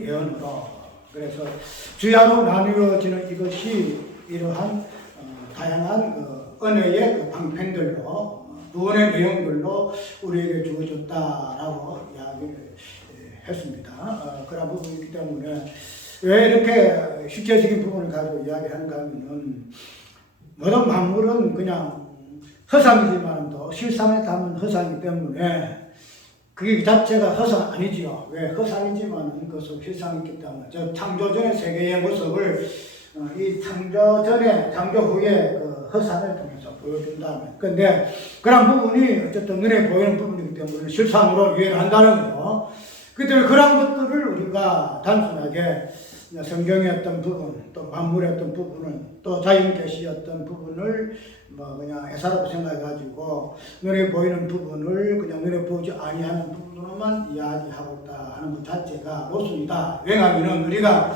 예언으로, 그래서 주야로 나누어지는 이것이 이러한 다양한 은혜의 그 방편들로 구원의 내용들로 우리에게 주어졌다라고 이야기를 했습니다. 그런 부분이기 때문에 왜 이렇게 실제적인 부분을 가지고 이야기하는가 하면은 모든 만물은 그냥 허상이지만 또 실상에 담은 허상이기 때문에 그게 그 자체가 허상 아니지요. 왜 허상이지만 그것은 실상이기 때문에 저 창조전의 세계의 모습을 이 창조전에 창조 후에 그 허상을 통해서 보여준다면, 근데 그런 부분이 어쨌든 눈에 보이는 부분이기 때문에 실상으로 이해를 한다는 거죠. 그 때문에 그런 것들을 우리가 단순하게 성경의 어떤 부분, 또 만물의 어떤 부분은, 또 자연 계시의 어떤 부분을 뭐 그냥 애사라고 생각해가지고 눈에 보이는 부분을 그냥 눈에 보지 아니하는 부분으로만 이야기하고 있다 하는 것 자체가 모순이다. 왜냐하면 우리가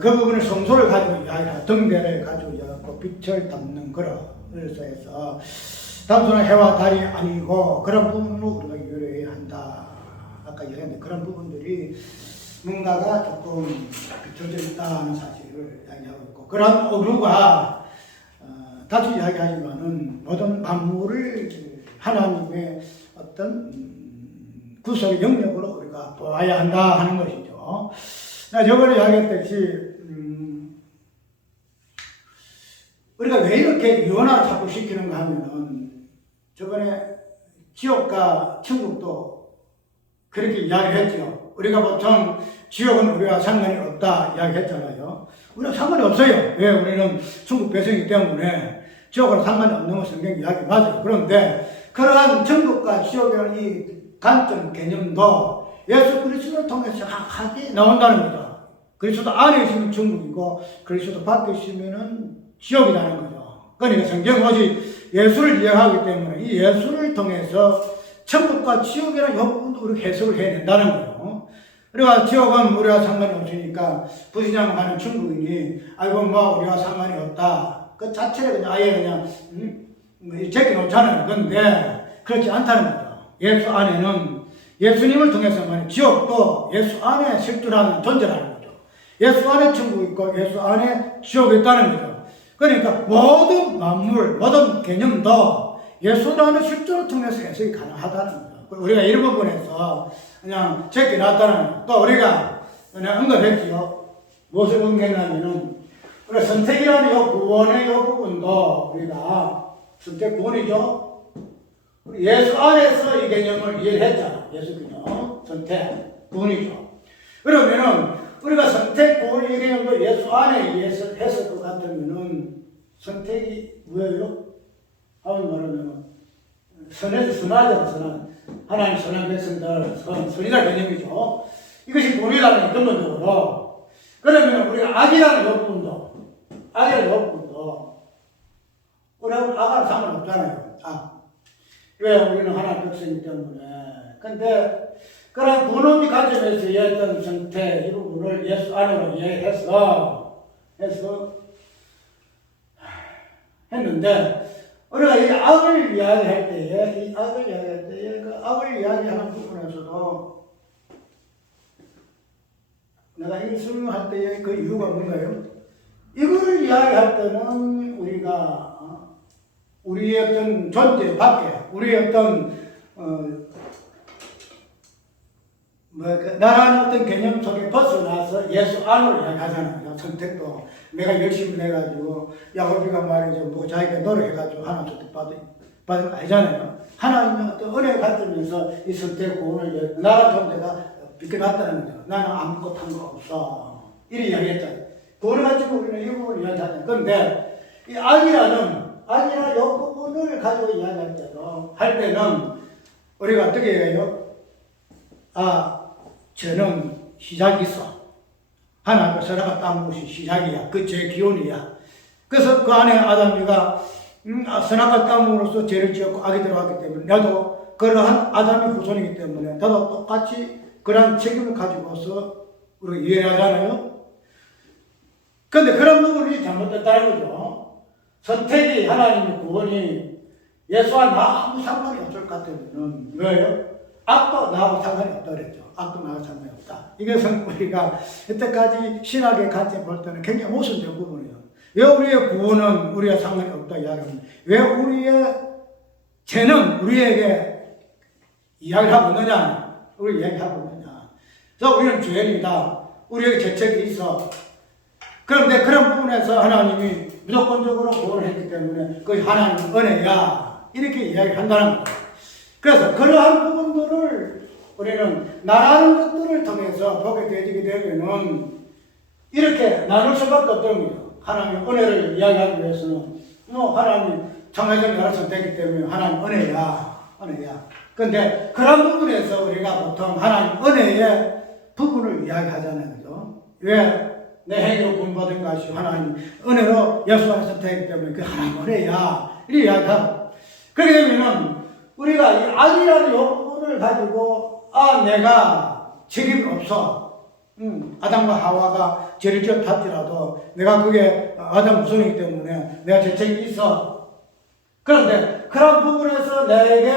그 부분을 성소를 가지고 이야기하고 등대를 가지고 이야기하고 빛을 담는 그릇을 해서 단순한 해와 달이 아니고 그런 부분으로 우리가 이해해야 한다. 아까 이야기했는데 그런 부분들이 뭔가가 조금 비춰져 있다는 사실을 이야기하고 있고, 그런 오류가 다시 이야기하지만은 모든 만물을 하나님의 어떤 구속의 영역으로 우리가 보아야 한다 하는 것이죠. 저번에 이야기했듯이 우리가 왜 이렇게 유언화를 자꾸 시키는가 하면은 저번에 지옥과 천국도 그렇게 이야기했죠. 우리가 보통 지옥은 우리와 상관이 없다 이야기했잖아요. 우리가 상관이 없어요. 왜? 우리는 천국 백성이기 때문에 지옥과 상관이 없는 건 성경 이야기 맞아요. 그런데 그러한 천국과 지옥이라는 이 관점 개념도 예수 그리스도를 통해서 정확하게 나온다는 거죠. 그리스도 안에 있으면 천국이고 그리스도 밖에 있으면 지옥이라는 거죠. 그러니까 성경 오직 예수를 이해하기 때문에 이 예수를 통해서 천국과 지옥이라는 이 부분도 우리가 해석을 해야 된다는 거예요. 그러니까 지옥은 우리와 상관이 없으니까 부신앙하는 천국이니 아이고 뭐 우리와 상관이 없다. 그 자체를 그냥 아예 그냥 제껴놓잖아요. 그런데 그렇지 않다는 거죠. 예수 안에는 예수님을 통해서만 지옥도 예수 안에 실존하는 존재라는 거죠. 예수 안에 천국이 있고 예수 안에 지옥이 있다는 거죠. 그러니까 모든 만물, 모든 개념도 예수라는 실존을 통해서 해석이 가능하다는 거죠. 우리가 이런 부분에서 그냥 제껴놨다는 거죠. 또 우리가 그냥 언급했지요. 무엇을 언급했냐면은 우리가 선택이라는 요 구원의 요 부분도 우리가 선택 구원이죠. 우리 예수 안에서 이 개념을 이해했잖아. 예수 개념, 선택 구원이죠. 그러면은 우리가 선택 구원 이 개념도 예수 안에 이해했을 것 같으면은 선택이 뭐예요? 하면 말하면 선하죠, 선한. 하나님 선한 백성들, 선이라 개념이죠. 이것이 구원이라는 근본적으로. 그러면 우리가 악이라는 요 부분도, 우리하고 악하고 상관없잖아요. 왜? 우리는 하나님 백성이기 때문에. 근데, 그런 구원의 관점에서 이해했던 선택, 이 부분을 예수 안으로 했는데, 우리가 이 악을 이야기할 때에, 그 악을 이야기하는 부분에서도 내가 이 설명할 때에 그 이유가 뭔가요? 이거를 이야기할 때는 우리가 우리의 어떤 존재 밖에, 우리의 어떤 나라는 어떤 개념 속에 벗어나서 예수 안으로 이야기하잖아요. 선택도 내가 열심히 내가지고 야곱이가 말이죠. 뭐 자기가 노력해가지고 하나님 선택 받은 거 아니잖아요. 하나님의 어떤 은혜를 가지면서 이 선택 구원을 나라 존재가 비껴놨다는 거죠. 나는 아무것도 한 거 없어. 이렇게 이야기했잖아요. 그걸 가지고 우리는 이 부분을 이야기하잖아요. 그런데 이 악이라는 이 부분을 가지고 이야기할 때는 우리가 어떻게 해요? 저는 시작이 있어. 하나님과 선악을 따는 것이 시작이야. 그 제 기원이야. 그래서 그 안에 아담이가 선악을 따옴으로써 죄를 지었고 악이 들어갔기 때문에 나도 그러한 아담의 후손이기 때문에 나도 똑같이 그러한 책임을 가지고서 우리가 이해하잖아요. 그런데 그런 부분이 잘못됐다는 거죠. 선택이 하나님의 구원이 예수와 나 아무 상관이 없을 것 같으면 왜요? 악도 나하고 상관이 없다 그랬죠. 악도 나하고 상관이 없다. 이것은 우리가 여태까지 신학의 관점 볼 때는 굉장히 모순된 부분이에요. 왜 우리의 구원은 우리와 상관이 없다 이야기합니다. 왜 우리의 죄는 우리에게 이야기를 하고 있느냐? 우리 이야기하고 있느냐? 그래서 우리는 죄인이다. 우리에게 죄책이 있어. 그런데 그런 부분에서 하나님이 무조건적으로 구원을 했기 때문에 그 하나님 은혜야. 이렇게 이야기를 한다는 거예요. 그래서 그러한 부분들을 우리는 나라는 것들을 통해서 보게 되게 되면은 이렇게 나눌 수밖에 없다는 거예요. 하나님 은혜를 이야기하기 위해서는 하나님 정해진 나라를 선택했기 때문에 하나님 은혜야. 근데 그런 부분에서 우리가 보통 하나님 은혜의 부분을 이야기하잖아요. 그죠? 왜 내 행위로 구원받은 것이 하나님 은혜로 예수 안에서 선택했기 때문에 그 하나님 은혜야. 이렇게 이야기하고. 그렇게 되면은 우리가 이 악이라는 욕구를 가지고 내가 책임이 없어. 아담과 하와가 죄를 지었할지라도 내가 그게 아담 후손이기 때문에 내가 죄책이 있어. 그런데 그런 부분에서 내게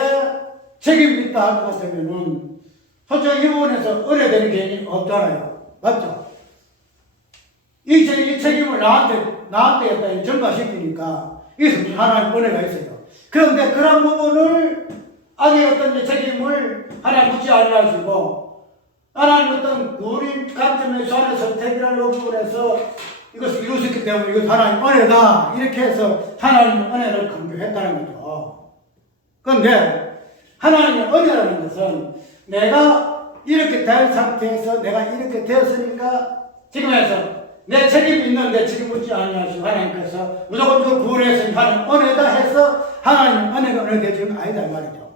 책임이 있다 할 것 같으면은 솔직히 이 부분에서 은혜되는 개인이 없잖아요. 맞죠? 이 책임을 나한테 했다 전가시키니까 이게 하나님 은혜가 있어요. 그런데 그런 부분을 악의 어떤 책임을 하나님 묻지 아니하시고 하나님 어떤 구원인 관점에서 하나님 선택이라는 부분에서 이것을 이루셨기 때문에 이것 하나님 은혜다 이렇게 해서 하나님 은혜를 강조했다는 거죠. 그런데 하나님의 은혜라는 것은 내가 이렇게 된 상태에서 내가 이렇게 되었으니까 지금에서 내 책임이 있는데 책임 묻지 아니하시고 하나님께서 무조건 구원했으니 하나님 은혜다 해서 하나님 은혜가 은혜되지는 아니다 이 말이죠.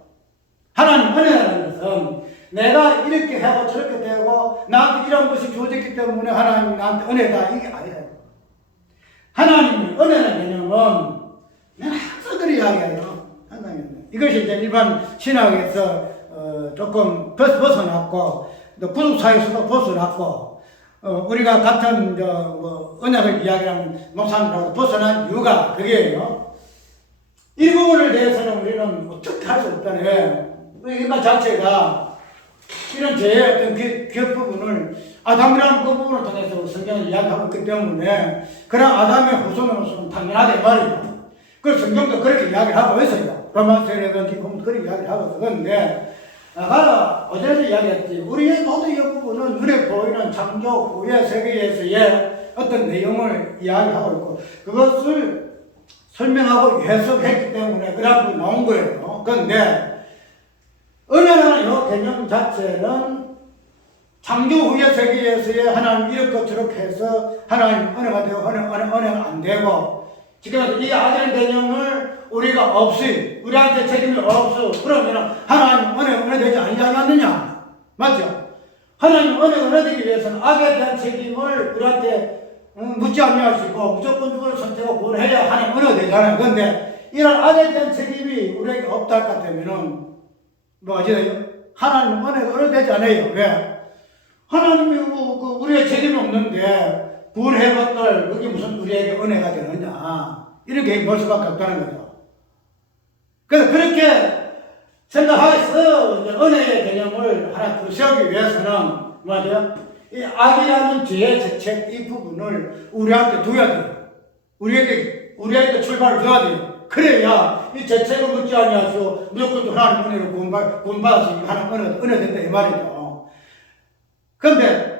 하나님 은혜라는 것은 내가 이렇게 하고 저렇게 되고 나한테 이런 것이 주어졌기 때문에 하나님이 나한테 은혜다 이게 아니다. 하나님의 은혜라는 개념은 내가 항상 그렇게 이야기해요. 이것이 이제 일반 신학에서 조금 벗어났고 또 구속사에서도 벗어났고 우리가 같은 언약을 이야기하는 목사님들하고 벗어난 이유가 그게요. 이 부분에 대해서는 우리는 어떻게 할 수 없다네. 우리 인간 자체가 이런 죄의 어떤 기업 부분을 아담이라는 그 부분을 통해서 성경을 이야기하고 있기 때문에 그런 아담의 후손으로서는 당연하다 이 말이죠. 그래서 성경도 그렇게 이야기를 하고 있어요. 로마서라든지 보면 그렇게 이야기를 하고 있어. 그런데 어제도 이야기했지. 우리의 모든 이 부분은 눈에 보이는 창조 후의 세계에서의 어떤 내용을 이야기하고 있고 그것을 설명하고 해석했기 때문에 그런 부분이 나온 거예요. 그런데 은혜라는 이 개념 자체는 창조 후의 세계에서의 하나님 이렇게 저렇게 해서 하나님 은혜가 되고 은혜가 안 되고 지금 이 악이라는 개념을 우리가 없이 우리한테 책임이 없어 그러면 하나님 은혜 되지 않느냐 맞죠? 하나님 은혜가 되기 위해서는 악에 대한 책임을 우리한테 묻지 않냐시고 무조건적으로 선택하고 구원해야 하나님 은혜가 되잖아요. 그런데 이런 악에 대한 책임이 우리에게 없다 할 것 같으면은 뭐가 돼요? 하나님 은혜가 되지 않아요. 왜? 하나님이 우리의 책임이 없는데 구원해봤들 그게 무슨 우리에게 은혜가 되느냐 이렇게 볼 수밖에 없다는 거죠. 그래서 그렇게 생각해서 은혜의 개념을 하나 세우기 위해서는 뭐죠? 이 악이라는 죄의 죄책 이 부분을 우리한테 둬야 돼요. 우리에게 출발을 줘야 돼요. 그래야 이 죄책을 묻지 아니하시고 무조건 하나님 은혜로 구원받아서 하나님 은혜 된다 이 말이죠. 그런데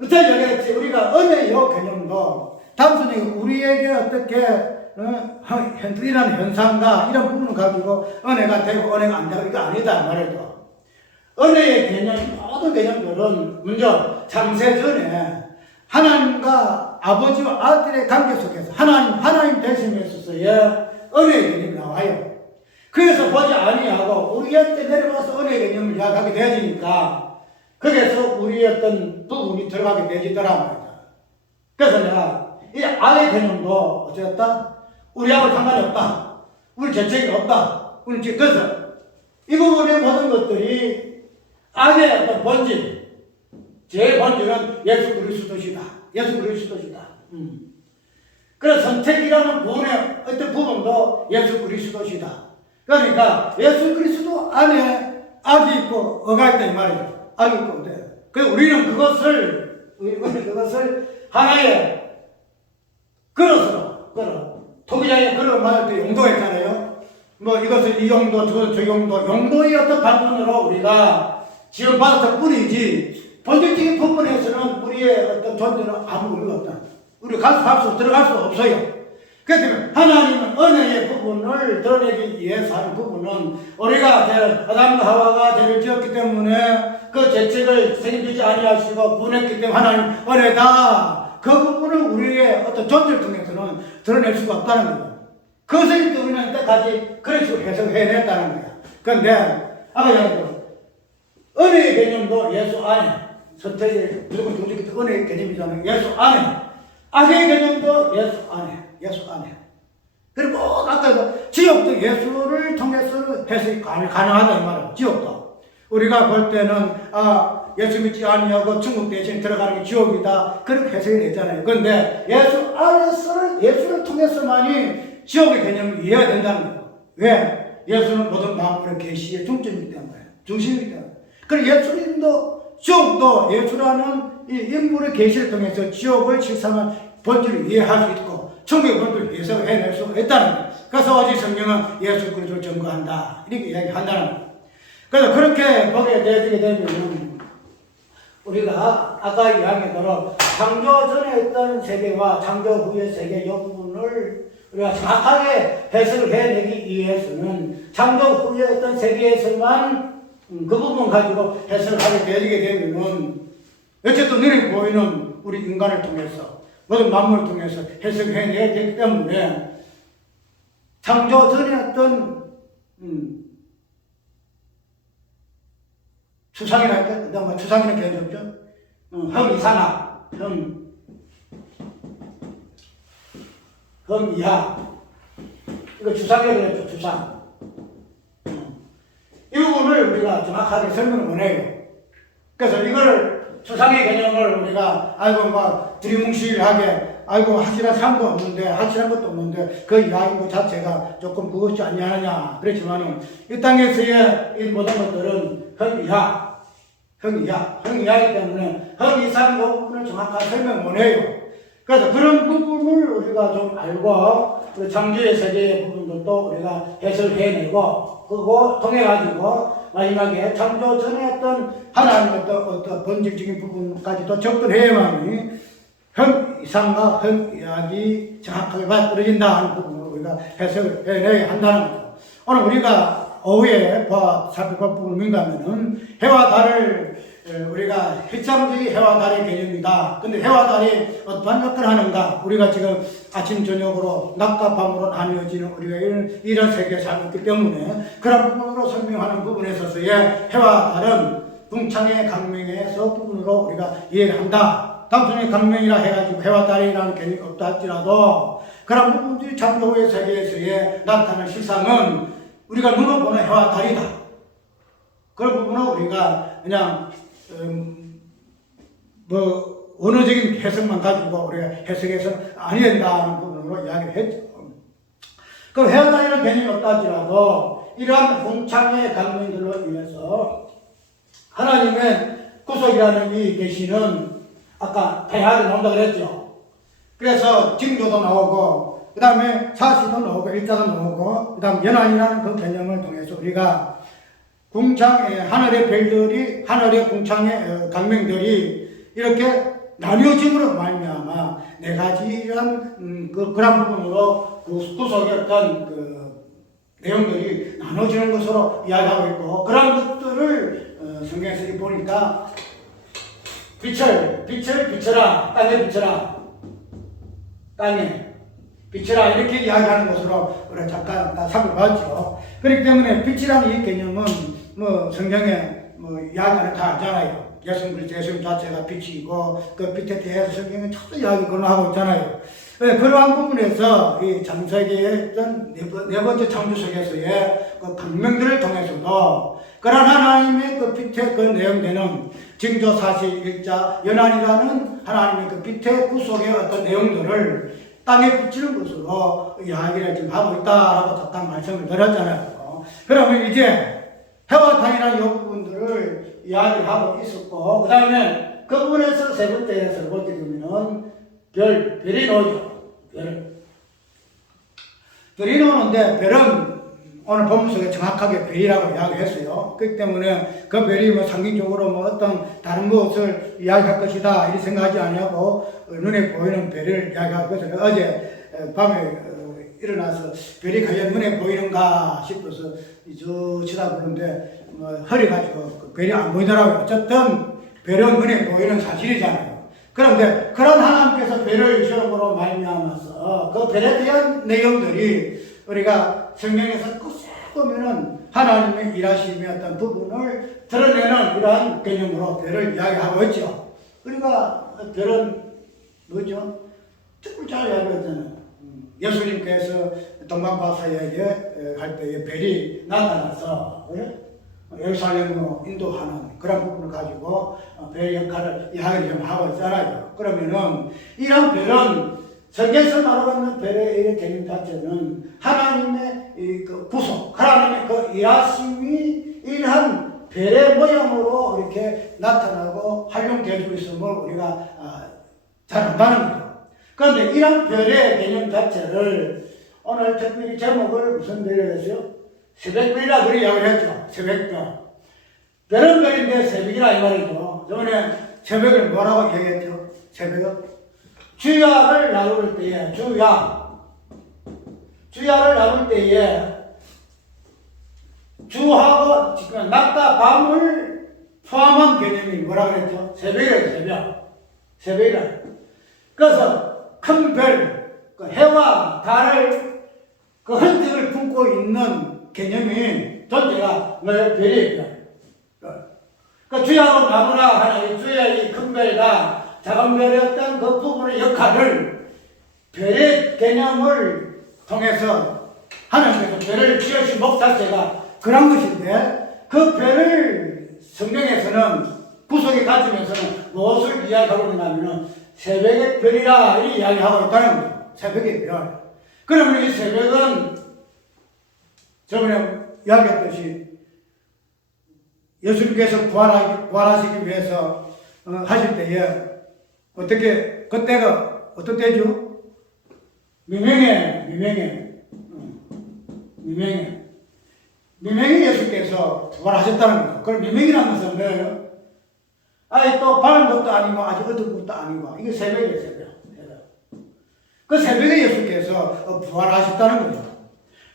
어떻게 얘기했지? 우리가 은혜의 개념도 단순히 우리에게 어떻게 이런 현상과 이런 부분을 가지고 은혜가 되고 은혜가 안 되고 이거 아니다 말이죠. 은혜의 개념, 모든 개념들은 먼저 창세전에 하나님과 아버지와 아들의 관계 속에서 하나님 대신에 있어서의 은혜의 개념이 나와요. 그래서 보지 아니하고 우리한테 내려와서 은혜의 개념을 이야기하게 되어지니까 거기에서 우리의 어떤 부분이 들어가게 되지더라 말이죠. 그래서 내가 이 악의 개념도 어쨌다? 우리하고 상관이 없다. 우리 죄책이 없다. 그래서 이 부분의 모든 것들이 악의 어떤 본질, 제 본질은 예수 그리스도시다. 예수 그리스도시다. 그래서 선택이라는 구원의 어떤 부분도 예수 그리스도시다. 그러니까 예수 그리스도 안에 악이 있고 어가 있다 이 말이죠. 악이 있고 어가. 그래서 우리는 그것을 하나의 그릇으로 토기장에 그릇 말할 때 용도가 있잖아요. 뭐 이것을 이 용도, 저 용도, 용도의 어떤 반문으로 우리가 지원받았을 뿐이지 본질적인 부분에서는 우리의 어떤 존재는 아무 의미가 없다. 우리가 갈 수 들어갈 수 없어요. 그렇기 하나님은 은혜의 부분을 드러내기 위해서 하는 부분은 우리가 아담과 하와가 죄를 지었기 때문에 그 죄책을 책임지지 아니하시고 구원했기 때문에 하나님 은혜다. 그 부분을 우리의 어떤 존재를 통해서는 드러낼 수가 없다는 거예요. 그것을 우리는 때까지 그런 식으로 해석해냈다는 거예요. 그런데 아까 얘기했던 은혜의 개념도 예수 안에 선택이 무조건 중직기 은혜의 개념이잖아요. 예수 안에 악의 개념도 예수 안에 그리고 아까도 지옥도 예수를 통해서 해석이 가능하다 이 말이에요. 지옥도 우리가 볼 때는 예수 믿지 아니하고 천국 대신 들어가는 게 지옥이다 그렇게 해석이 되잖아요. 그런데 예수 안에서 예수를 통해서만이 지옥의 개념을 이해해야 된다는 거예요. 왜? 예수는 모든 만물의 계시의 중점이기 때문에 중심이기 때문에. 그리고 예수님도 지옥도 예수라는 이 인물의 계시를 통해서 지옥을 실상한 본질을 이해할 수 있고 천국의 본질을 해석을 해낼 수 있다는 거예요. 그래서 어제 성경은 예수 그리스도를 증거한다 이렇게 이야기한다는 거예요. 그래서 그렇게 보게 되게 되면 우리가 아까 이야기한 대로 창조 전에 있던 세계와 창조 후의 세계 이 부분을 우리가 정확하게 해석을 해내기 위해서는 창조 후의 어떤 세계에서만 그 부분 가지고 해석을 하게 되게 되면은 어쨌든 눈에 보이는 우리 인간을 통해서 모든 만물을 통해서 해석을 해내야 되기 때문에 창조 전에 어떤 추상이랄까? 그다음에 추상이라는 개념이 없죠? 흠이상하, 흠이하. 이거 추상이라고 그랬죠, 추상. 이 부분을 우리가 정확하게 설명을 못 해요. 그래서 이걸 추상의 개념을 우리가 두리뭉실하게 확실한 것도 없는데 그 이야기 그 자체가 조금 그것이 아니하느냐 그렇지만은 이 땅에서의 이 모든 것들은 흥이하기 때문에 흥 이상 부분을 정확하게 설명 못 해요. 그래서 그런 부분을 우리가 좀 알고 창조의 세계의 부분들도 우리가 해석을 해내고 그거 통해가지고 마지막에 창조 전에 어떤 하나님의 어떤 본질적인 부분까지도 접근해야만이 흠 이상과 흠 이야기 정확하게 맞들어진다 하는 부분을 우리가 해석을 해내야 한다는 거죠. 오늘 우리가 오후에 살펴볼 부분을 민가면은 해와 달을 우리가 일상적인 해와 달의 개념이다. 근데 해와 달이 어떤 역할을 하는가? 우리가 지금 아침 저녁으로 낮과 밤으로 나뉘어지는 우리가 이런 세계에 살고 있기 때문에 그런 부분으로 설명하는 부분에 있어서의 해와 달은 궁창의 강명에서 부분으로 우리가 이해를 한다. 단순히 강명이라 해가지고 해와 달이라는 개념이 없다 할지라도 그런 부분들이 창조의 세계에서의 나타나는 실상은 우리가 눈으로 보는 해와 달이다. 그런 부분은 우리가 그냥 언어적인 해석만 가지고 우리가 해석해서는 아니 된다는 부분으로 이야기를 했죠. 그 해와 달이라는 개념이 없다 할지라도 이러한 궁창의 강명들로 인해서 하나님의 구속이라는 이 계시는 아까 대학이 나온다고 그랬죠. 그래서 징조도 나오고 그 다음에 사시도 나오고 일자도 나오고 그 다음 연한이라는 그 개념을 통해서 우리가 궁창의 하늘의 별들이 하늘의 궁창의 강명들이 이렇게 나뉘어짐으로 말미암아 네 가지란 그런 부분으로 구속의 어떤 그 내용들이 나눠지는 것으로 이야기하고 있고 그런 것들을 성경에서 보니까 빛을 비춰라 땅에 비춰라 땅에 빛이라 이렇게 이야기하는 것으로 우리가 잠깐 다 살펴봤죠. 그렇기 때문에 빛이라는 이 개념은 성경에 이야기하는 다 알잖아요. 예수님 자체가 빛이고 그 빛에 대해서 성경에 자꾸 이야기를 하고 있잖아요. 그러한 부분에서 이 창세기의 어떤 네 번째 창조 속에서의 그 강명들을 통해서도 그런 하나님의 그 빛의 그 내용되는 징조 사실 일자 연한이라는 하나님의 그 빛의 구속의 어떤 내용들을 땅에 비치는 것으로 이야기를 지금 하고 있다라고 잠깐 말씀을 드렸잖아요. 그러면 이제 해와 달이라는 이 부분들을 이야기하고 있었고, 그 다음에 그 부분에서 세 번째에서 볼 때 보면은 별이 나오죠. 별이 나오는데, 별은 오늘 본문 속에 정확하게 별이라고 이야기했어요. 그렇기 때문에 그 별이 뭐 상징적으로 뭐 어떤 다른 것을 이야기할 것이다 이렇게 생각하지 아니하고 눈에 보이는 별을 이야기하고, 그래서 어제 밤에 일어나서 별이 과연 눈에 보이는가 싶어서 저 쳐다보는데 뭐 허리가지고 그 별이 안 보이더라고요. 어쨌든 별은 눈에 보이는 사실이잖아요. 그런데 그런 하나님께서 별을 시험으로 말미암아서 그 별에 대한 내용들이 우리가 성경에서 꾸준히 보면은 하나님의 일하심의 어떤 부분을 드러내는 이러한 개념으로 별을 이야기하고 있죠. 우리가 별은 뭐죠? 뜻을 잘 이야기하잖아요. 예수님께서 동방박사에게 할 때에 별이 나타나서 예루살렘으로 인도하는 그런 부분을 가지고 별 역할을 이야기를 좀 하고 있잖아요. 그러면은 이런 별은 성경에서 말하는 별의 이런 개념 자체는 하나님의 그 구속, 하나님의 그 일하심이 이러한 별의 모양으로 이렇게 나타나고 활용되고 있음을 우리가 잘 안다는 거죠. 그런데 이런 별의 개념 자체를 오늘 특별히 제목을 무슨 별이라고 했어요? 새벽별이라 그렇게 이야기를 했죠. 새벽별. 별은 별인데 새벽이라 이 말이죠. 저번에 새벽을 뭐라고 얘기했죠? 새벽은? 주야를 나눌 때에, 주야를 나눌 때에, 주하고 지금 낮과 밤을 포함한 개념이 뭐라 그랬죠? 새벽이래요, 새벽이라. 그래서 큰 별, 그 해와 달을 그 흔적을 품고 있는 개념이 존재가 뭐예요? 별이에요. 그 주야로 나누라 하는 주야의 큰 별과 작은 별의 어떤 그 부분의 역할을 별의 개념을 통해서 하나님께서 별을 지으신 목 자체가 그런 것인데, 그 별을 성경에서는 구속에 가지면서는 무엇을 이야기하고 있냐면은 새벽의 별이라 이 이야기하고 있다는 거예요. 새벽의 별. 그러면 이 새벽은 저번에 이야기했듯이 예수님께서 부활하시기 위해서 하실 때에 어떻게, 그때가 어떤 때죠? 미명에 예수께서 부활하셨다는 거죠. 그럼 미명이라는 것은 뭐예요? 아니 또 밝은 것도 아니고 아주 어두운 것도 아니고 이게 새벽이에요, 새벽. 그 새벽에 예수께서 부활하셨다는 거죠.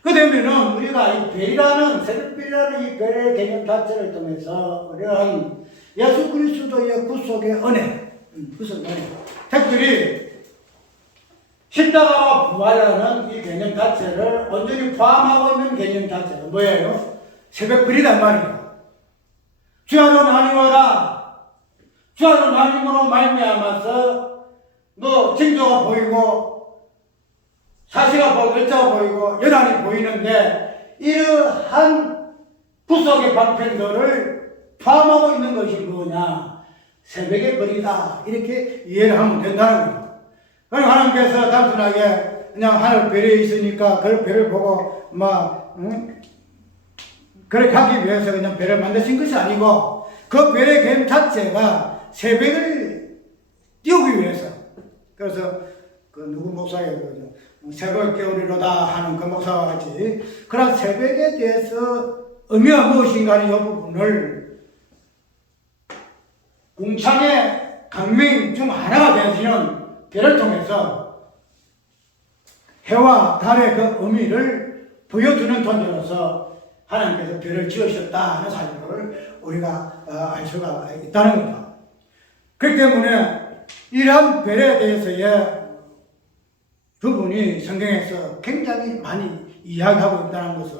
그 되면은 우리가 이 별이라는, 새벽별이라는 이 별의 개념 자체를 통해서 우리는 예수 그리스도의 구속의 은혜, 특별히 십자가와 부활이라는 이 개념 자체를 온전히 포함하고 있는 개념 자체가 뭐예요? 새벽별이란 말이에요. 주야로 나뉘어라. 주야로 나뉘므로 말미암아서 너 징조가 보이고 사시가 보이고 일자가 보이고 연한이 보이는데, 이러한 구속의 방편들을 포함하고 있는 것이 뭐냐? 새벽의 별이다. 이렇게 이해를 하면 된다는 거예요. 그럼 하나님께서 단순하게 그냥 하늘 별이 있으니까 그 별을 보고 그렇게 하기 위해서 그냥 별을 만드신 것이 아니고, 그 별의 개념 자체가 새벽을 띄우기 위해서. 그래서 그 누구 목사예요? 새벽을 깨우리로다 하는 그 목사와 같이 그런 새벽에 대해서 의미가 무엇인가 하는 이 부분을 궁창의 강명 중 하나가 되어지는 별을 통해서 해와 달의 그 의미를 보여주는 존재로서 하나님께서 별을 지으셨다 하는 사실을 우리가 알 수가 있다는 겁니다. 그렇기 때문에 이러한 별에 대해서의 부분이 성경에서 굉장히 많이 이야기하고 있다는 것은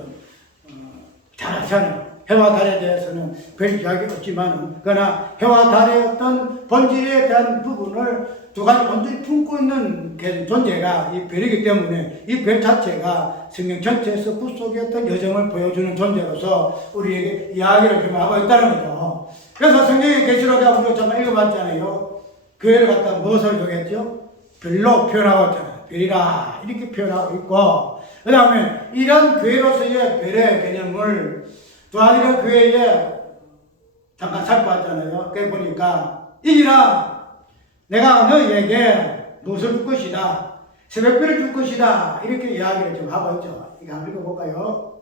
잘 아시잖아요. 해와 달에 대해서는 별 이야기 없지만, 그러나 해와 달의 어떤 본질에 대한 부분을 두 가지 온전히 품고 있는 존재가 이 별이기 때문에 이 별 자체가 성경 전체에서 구속의 어떤 여정을 보여주는 존재로서 우리에게 이야기를 좀 하고 있다는 거죠. 그래서 성경의 계시록에 우리가 정말 읽어봤잖아요. 교회를 갖다 무엇을 요구했죠? 별로 표현하고 있잖아요. 별이라 이렇게 표현하고 있고, 그 다음에 이런 교회로서의 별의 개념을 두아디라 교회에 잠깐 살펴봤잖아요. 그래 보니까 이기라, 내가 너희에게 무엇을 줄 것이다, 새벽별을 줄 것이다, 이렇게 이야기를 좀 하고 있죠. 이거 한번 읽어볼까요?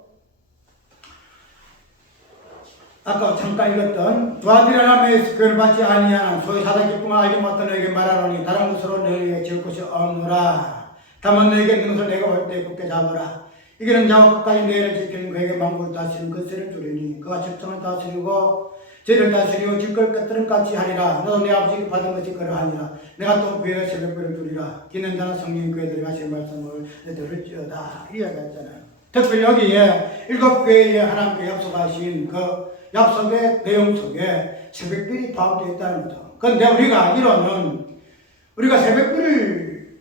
아까 잠깐 읽었던 두아디라라며 교회를 받지 아니하는 소위 사다 기쁨을 알지 못한 너에게 말하노니 다른 것으로 너희에게 지을 것이 없노라. 다만 너에게 있는 것을 내가 올 때 굳게 잡으라. 이기는 자와 끝까지 너희를 지키는 그에게 만국을 다스리는 것을 주리니 그가 적정을 다스리고 죄를 다스리고 질걸 깨뜨린 같이 하리라. 너도 내 아버지께 받은 것이 그러하니라. 내가 또 그에게 새벽별을 주리라. 기는 자는 성령 교회에 들어가신 말씀을 들을지어다. 이 이야기가 있잖아요. 특별히 여기에 7교회에 하나님께 약속하신 그 약속의 내용 속에 새벽별이 포함되어 있다는 거죠. 그런데 우리가 알기로는 우리가 새벽별을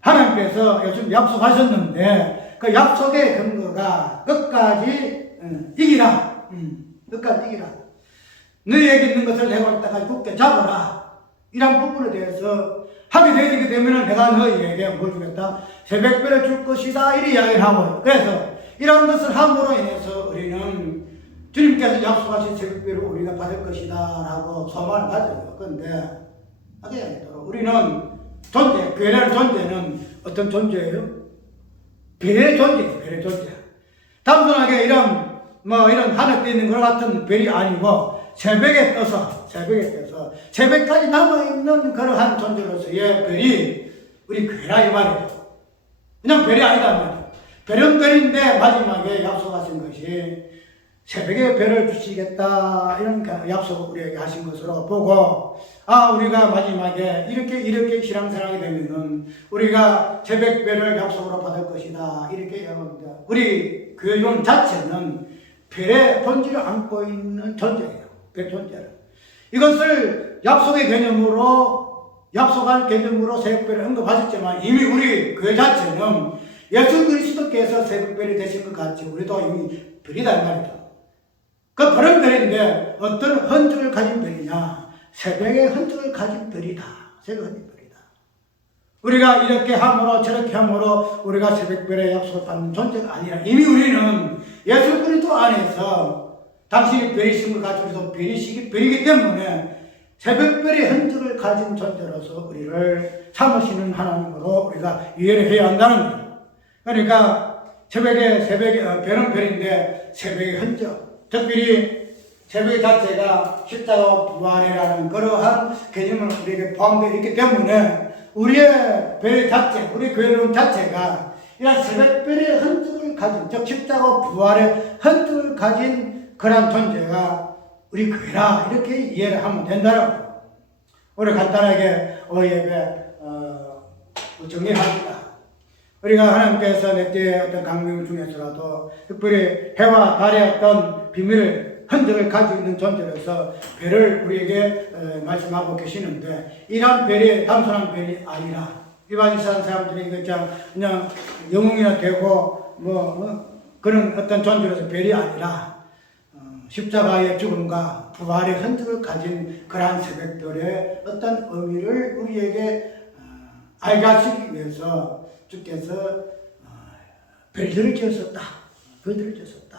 하나님께서 요즘 약속하셨는데 그 약속의 근거가 끝까지 이기라. 끝까지 이기라. 너희에게 있는 것을 내가 올 때까지 굳게 잡아라. 이런 부분에 대해서 하게 되게 되면 내가 너희에게 뭘 주겠다? 새벽별을 줄 것이다. 이렇게 이야기를 하고요. 그래서 이런 것을 함으로 인해서 우리는 주님께서 약속하신 새벽별을 우리가 받을 것이다 라고 소망을 가져요. 그런데 하게 되도록 우리는 존재, 교회라는 존재는 어떤 존재예요? 별의 존재예요. 별의 존재. 단순하게 이런 하늘에 있는 것 같은 별이 아니고 새벽에 떠서 새벽까지 남아있는 그러한 존재로서의 별이 우리 교회라 이 말이죠. 그냥 별이 아니다 말이죠. 별은 별인데 마지막에 약속하신 것이 새벽에 별을 주시겠다 이런 약속을 우리에게 하신 것으로 보고 우리가 마지막에 이렇게 신앙생활이 되면은 우리가 새벽별을 약속으로 받을 것이다 이렇게 얘기합니다. 우리 교회론 자체는 별의 본질을 안고 있는 존재예요. 별 존재를. 이것을 약속의 개념으로 약속할 개념으로 새벽별을 언급하셨지만 이미 우리 교회 자체는 예수 그리스도께서 새벽별이 되신 것 같이 우리도 이미 별이다 이 말이죠. 그 별은 별인데 어떤 흔적을 가진 별이냐? 새벽의 흔적을 가진 별이다. 새벽의 별이다. 우리가 이렇게 함으로 저렇게 함으로 우리가 새벽별의 약속을 받는 존재가 아니라 이미 우리는 예수 그리스도 안에서 당신이 별이신 것 같이 우리도 별이기 때문에 새벽별의 흔적을 가진 존재로서 우리를 참으시는 하나님으로 우리가 이해를 해야 한다는 거죠. 그러니까 별은 별인데 새벽의 흔적. 특별히 새벽 자체가 십자가 부활이라는 그러한 개념을 우리에게 포함되어 있기 때문에 우리의 별 자체, 우리 교회론 자체가 이런 새벽별의 흔적을 가진, 즉 십자가 부활의 흔적을 가진 그러한 존재가 우리 교회라 이렇게 이해를 하면 된다는 거예요. 우리 간단하게 예배 정리합니다. 우리가 하나님께서 내때의 어떤 강림 중에서라도 특별히 해와 달의 어떤 비밀을 흔적을 가지고 있는 존재로서 별을 우리에게 말씀하고 계시는데 이러한 별이 단순한 별이 아니라 일반인한 사람들이 그냥 영웅이나 되고 그런 어떤 존재로서 별이 아니라 십자가의 죽음과 부활의 흔적을 가진 그러한 새벽별의 어떤 의미를 우리에게 알게 하시기 위해서 주께서 별들을 지었었다. 별들을 지었었다.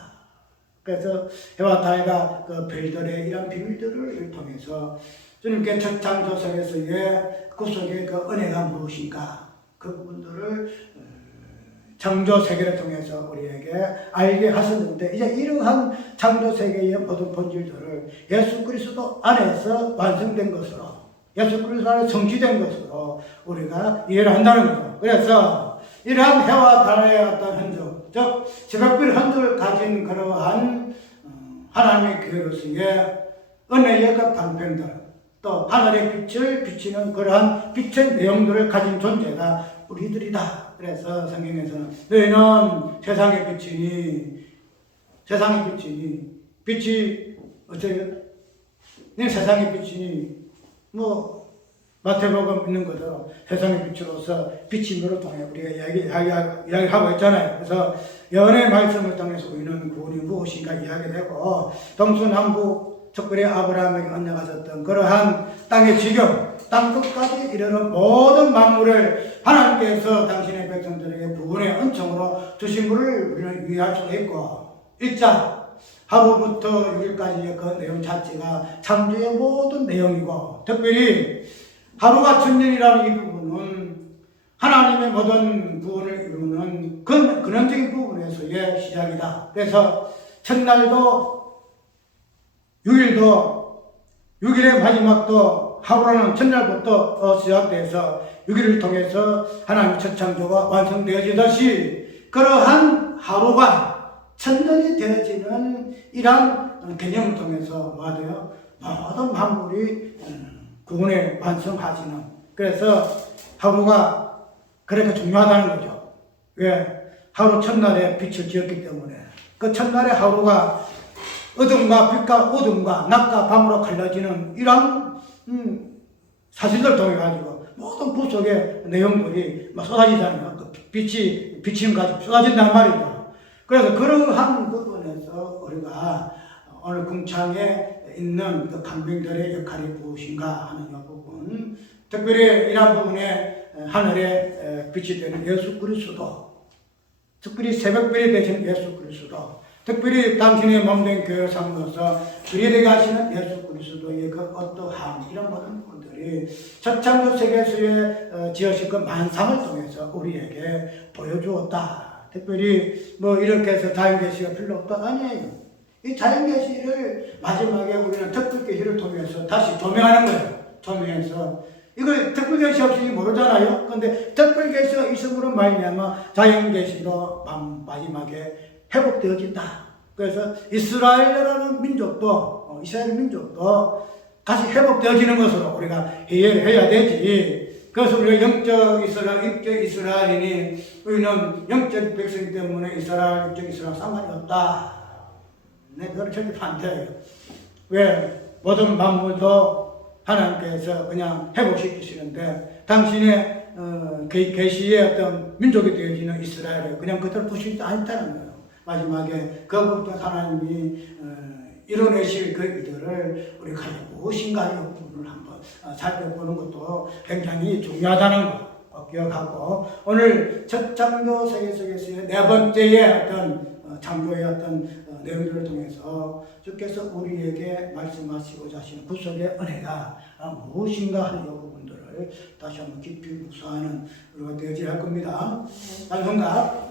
그래서 해와 달과 그 별들의 이런 비밀들을 통해서 주님께 첫 창조석에서의 그 속에 그 은혜가 무엇인가 그 부분들을 창조 세계를 통해서 우리에게 알게 하셨는데 이제 이러한 창조 세계의 모든 본질들을 예수 그리스도 안에서 완성된 것으로 예수 그리스도 안에 성취된 것으로 우리가 이해를 한다는 거죠. 그래서 이러한 해와 달의 어떤 흔적, 즉 새벽별 흔적을 가진 그러한 하나님의 교회로서의 은혜의 그 방편들, 또 하늘의 빛을 비치는 그러한 빛의 내용들을 가진 존재가 우리들이다. 그래서 성경에서는 너희는 세상의 빛이니 빛이 어째요? 네 세상의 빛이니 마태복음 있는 것처럼 세상의 빛으로서 빛이 너를 통해 우리가 이야기하고 있잖아요. 그래서 연의 말씀을 통해서 우리는 구원이 무엇인가 이야기되고 동서남북 특별히 아브라함에게 언약하셨던 그러한 땅의 지경, 땅 끝까지 이르는 모든 만물을 하나님께서 당신의 백성들에게 구원의 은총으로 주신 것을 우리는 이해할 수가 있고 1장 하루부터 6일까지의 그 내용 자체가 창조의 모든 내용이고, 특별히 하루가 천년이라는 이 부분은 하나님의 모든 구원을 이루는 근원적인 부분에서의 시작이다. 그래서 첫날도 6일도 6일의 마지막도 하루라는 첫날부터 시작돼서 6일을 통해서 하나님의 첫 창조가 완성되어지듯이, 그러한 하루가 천년이 되어지는 이러한 개념을 통해서 뭐가 돼요? 모든 만물이 구원에 완성하시는, 그래서 하루가 그렇게 중요하다는 거죠. 왜? 하루 첫날에 빛을 지었기 때문에. 그 첫날의 하루가 어둠과 빛과 어둠과 낮과 밤으로 갈라지는 이러한 사실들 통해 가지고 모든 부 속의 내용들이 막 쏟아지잖아요. 그 빛이 비치는 가지고 쏟아진단 말이죠. 그래서 그러한 부분에서 우리가 오늘 궁창에 있는 그 간병들의 역할이 무엇인가 하는 이 부분, 특별히 이러한 부분에 하늘에 빛이 되는 예수 그리스도, 특별히 새벽별이 되신 예수 그리스도, 특별히 당신의 몸된 교회를 삼으로서 그리되게 하시는 예수 그리스도의 그 어떠함, 이런 모든 부분들이 첫 창조 세계에서의 지으신 그 만상을 통해서 우리에게 보여주었다. 특별히 뭐 이렇게 해서 자연계시가 필요 없다? 아니에요. 이 자연계시를 마지막에 우리는 특별계시를 통해서 다시 조명하는 거예요. 조명해서 이걸 특별계시 없이 모르잖아요. 근데 특별계시가 있음으로 말미암아 자연계시로 마지막에 회복되어진다. 그래서 이스라엘이라는 민족도, 이스라엘 민족도 다시 회복되어지는 것으로 우리가 이해를 해야 되지. 그래서 우리가 영적 이스라엘이니 우리는 영적 백성 때문에 이스라엘, 영적 이스라엘 상관이 없다. 네, 그건 절대 반대예요. 왜? 모든 만물도 하나님께서 그냥 회복시키시는데, 당신의 계시의 어떤 민족이 되어지는 이스라엘을 그냥 그대로 두시지 않다는 거예요. 마지막에 그 부분 하나님이 이뤄내실 그 일들을 우리가 무엇인가 이 부분을 한번 살펴보는 것도 굉장히 중요하다는 거 꼭 기억하고, 오늘 첫 창조 세계 속에서의 네 번째의 어떤 창조의 어떤 내용들을 통해서 주께서 우리에게 말씀하시고자 하시는 구속의 은혜가 무엇인가 하는 이 부분들을 다시 한번 깊이 묵상하는 우리가 되어져야 할 겁니다. 찬송가